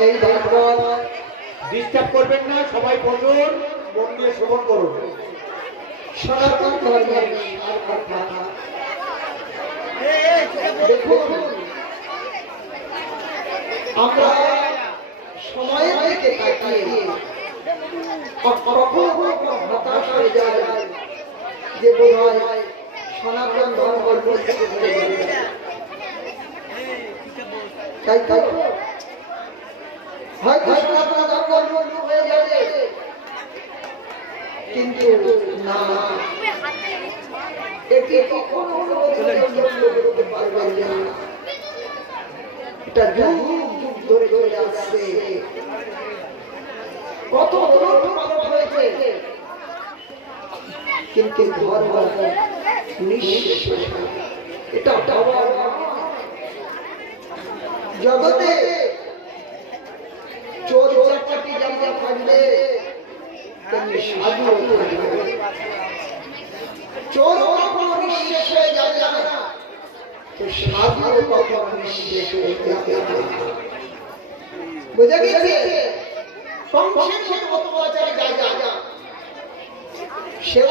এই ভাগবত ডিস্টার্ব করবেন না সবাই বসুন মন দিয়ে শ্রবণ করুন। সনাতন ধর্মের দেখুন আমরা সময়ের দিকে তাকিয়ে কখনো হতাশ হয়ে যায় যে বোধ হয় সনাতন। তাই তাই? হয়তো সনাতন ধর্ম কিন্তু না এটি কখনো করতে পারবেন না কত হয়েছে কিন্তু ধর্ম নিঃশেষ এটা ভাবার নয়। জগতে চোর চারটি জায়গা থাকবে তেমনি সাধু থাকবে চোর কখনো নিঃশেষ হয়ে যাবে না তো সাধু কখনো নিঃশেষ হয়ে যাবে না বুঝে গেছে কংসের সাথে অত্যাচারে যায় যা সেও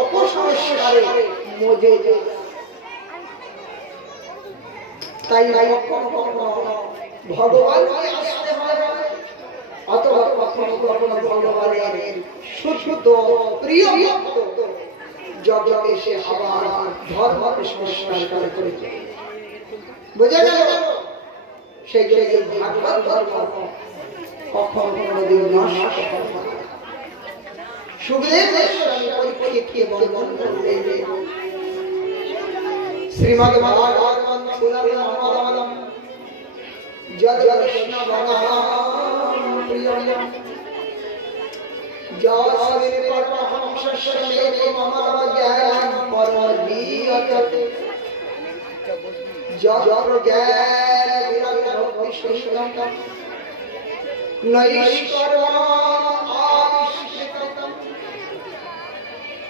অপসংস্কারে মজে তাই কখনো কখনো ভগবানকে আসতে হয়, অথবা কখনো কখনো ভগবানের শুদ্ধ, প্রিয় ভক্ত জগতে এসে আবার ধর্মকে সংস্কার করে চলেছে বোঝা গেল? সেই জন্য ভাগবত ধর্ম কখন কোনোদিন নষ্ট না। সুখদেব গোস্বামী পরীক্ষিতকে বর্ণন করলেন শ্রীমদ ভাগবতম পুনরে মহাবলম যদ কৃষ্ণ ভগবান প্রিয়ম যস্মিন পরমহংসস্য মম জ্ঞান পরমদীয়তে যজ্ঞ জ্ঞান বিরল ভক্তি সুন্দরম নৈষ্কর্ম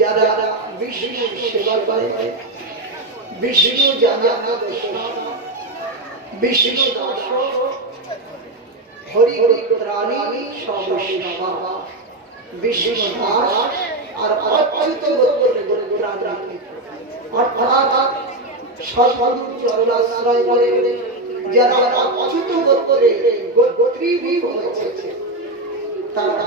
যারা বিষ্ণু সেবা করে বিষ্ণু জানা বিষ্ণু হরি হরি প্রাণী বিষ্ণু দাস আর অচ্যুত অর্থাৎ চরণাশ্রয় করে, যারা অচ্যুত গোত্রে গোত্রীভূত হয়েছে, তারা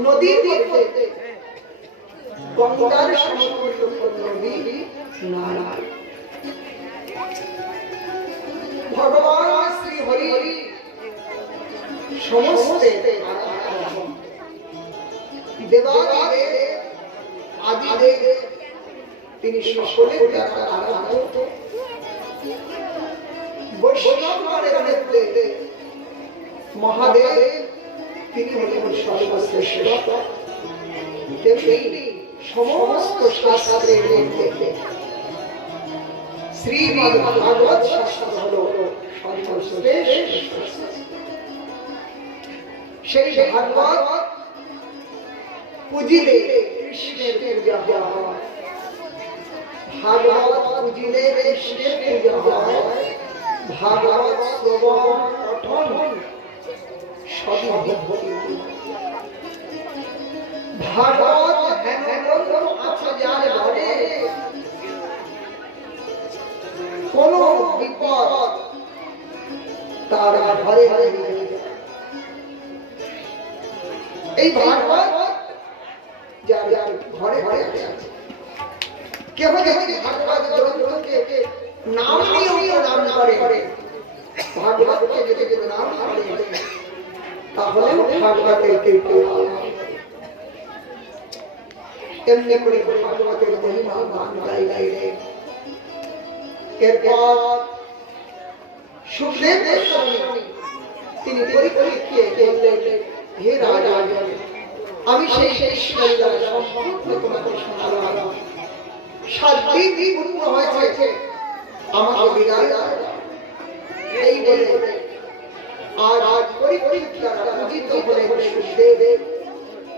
নদীর মধ্যে গঙ্গার সমতুল্য নদী ভগবান সমস্ত দেবাদিদেব আদিদেব তিনি সকলের আরাধিত বৈষ্ণবগণের মধ্যে মহাদেব তিনি সমস্ত শাস্ত্রের মধ্যে শ্রীমদ ভাগবত শাস্ত্র হলো সর্বশ্রেষ্ঠ। সেই ভাগবত পুজিলে হয় ভাগবত পুজিলে কৃষ্ণের পূজা হয় ভাগবত শ্রবণ পঠন সবই ভক্তি ভাগবত আছে ঘরে কোন বিপদ তার ঘরে এই ভাগবত যার ঘরে ঘরে আছে যদি ভাগবত গ্রন্থকে তিনি আমি সেই শোনালাম সাত দিন হয়েছে আমাকে বিদায়। এই বলে আজ আজ পরীক্ষিত দ্বারা পূজিত হলেন সুখদেব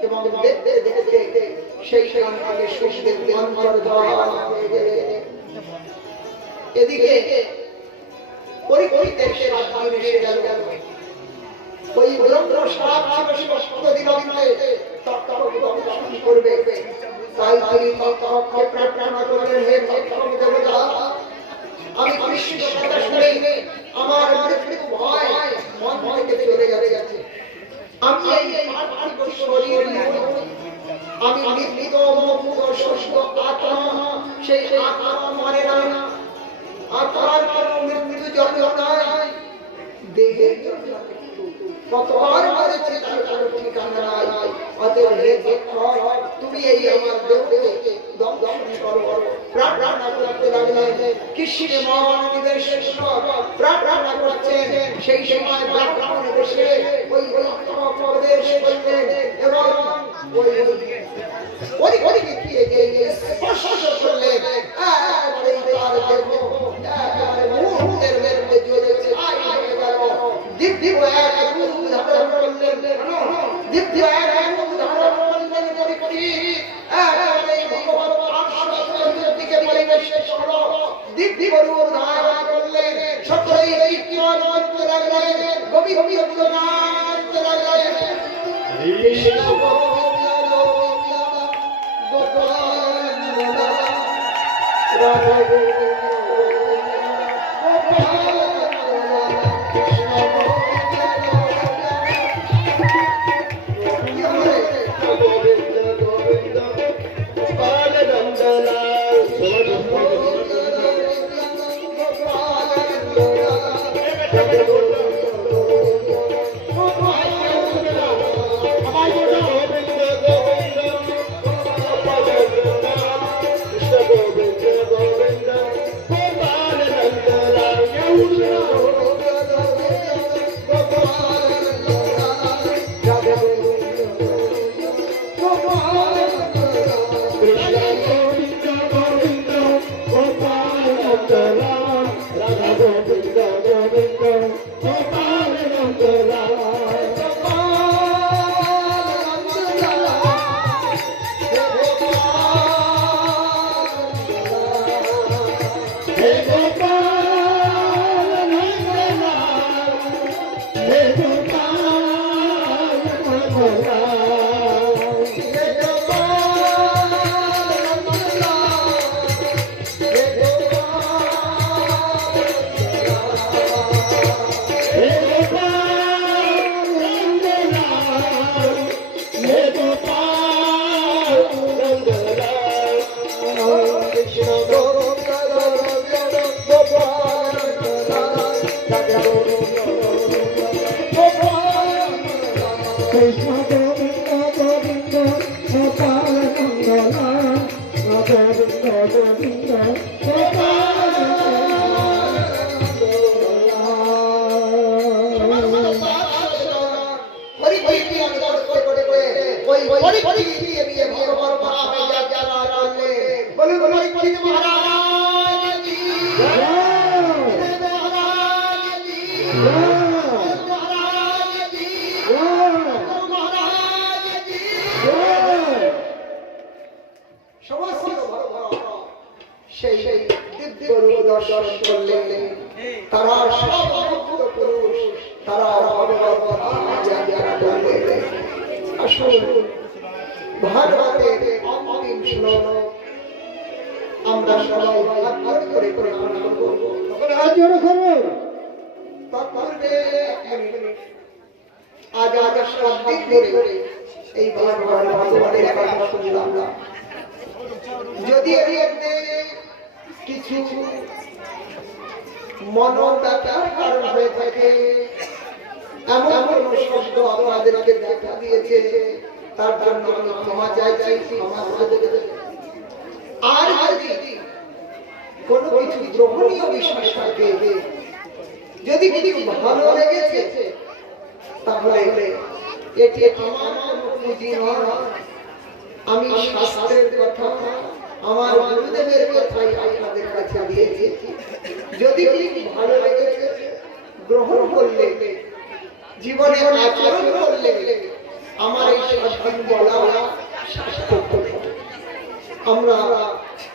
এবং দেখতে দেখতে সেই সেখান থেকে সুখদেব হয়ে গেলেন এদিকে পরীক্ষিতের সাত দিন এসে গেল। ওই ব্রহ্ম সাপ ছিল ষষ্ঠ দিনান্তে তত্ত্ব করবে। তাই তিনি তত্ত্বকে প্রার্থনা করলেন, হে তত্ত্ব দেবতা আমি কৃষ্ণ কথা শুনে আমার মৃত্যু ভয়, মন থেকে চলে যাচ্ছে আমি এই শরীর। আমি নিত্য মুক্ত সুস্থ আত্মা, সেই আত্মা মানে না আত্মার কোনো মৃত্যু জন্ম নাই অতএব তুমি এই আমার দেহকে দংশন করো প্রার্থনা করতে লাগলেন কৃষ্ণে মন নিবেশ প্রার্থনা করছেন সেই সময় ব্রাহ্মণ বসে ওই প্রদেশ করলেন এবং লাগলেন গভীর গভীর গুণগান আমরা সবাই হাত যদি এর মধ্যে কিছু কারণ হয়ে থাকে, এমন কোন শব্দ আপনাদেরকে দেখা দিয়েছে, তার জন্য আমি ক্ষমা চাইছি, ক্ষমা করে দেবেন। আর যদি কোনো কিছু গ্রহণীয় বিষয় থাকে। যদি কিছু ভালো লেগেছে, তাহলে এটি আমার কোনো নয়। আমি শাস্ত্রের কথা, আমার গুরুদেবের কথাই আপনাদের কাছে দিয়েছি। যদি ভালো লেগেছে, গ্রহণ করলে, জীবনে আচরণ করলে, আমার এই সাতদিন বলা হবে। আমরা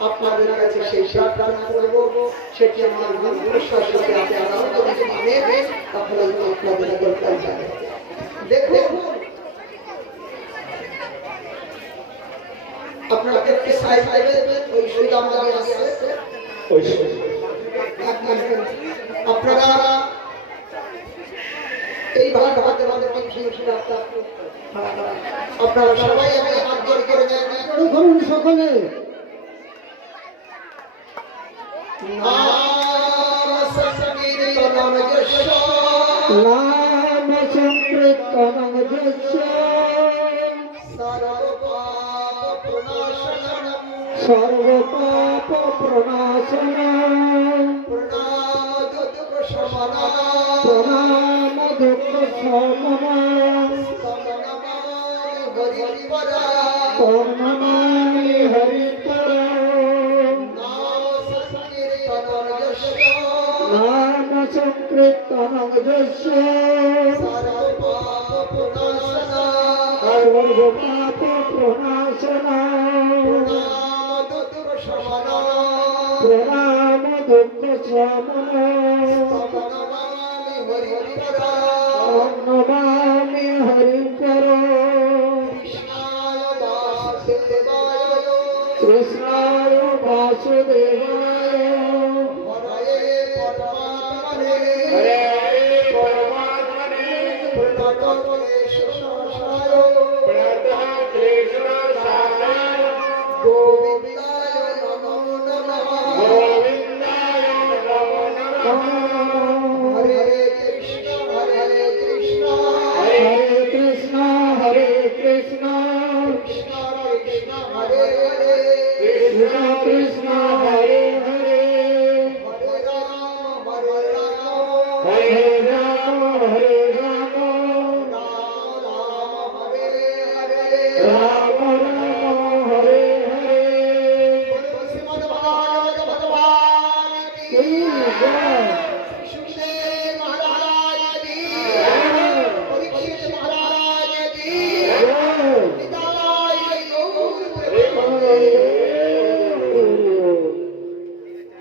আপনাদের কাছে সেই প্রার্থনা করব। সেটি আমার গুরু শাসকে আপনারা যদি মানেন তাহলে আপনাদের দরকার যাবে দেখুন, আপনারা একটি সাইজ দেবেন, ওই সুদাম দাবি আসছে আপনারা এই ভাগ হাতে আমাদের আপনারা সবাই হাত জোড় করে করুন সকলে। নাম সংকীর্তনম সর্বপাপ প্রণাশনম প্রণাম প্রণাম সর্বপাপ প্রণাশনম প্রণাম দুঃখ হরিবরা নমামি হরিপর বাসুদেবায়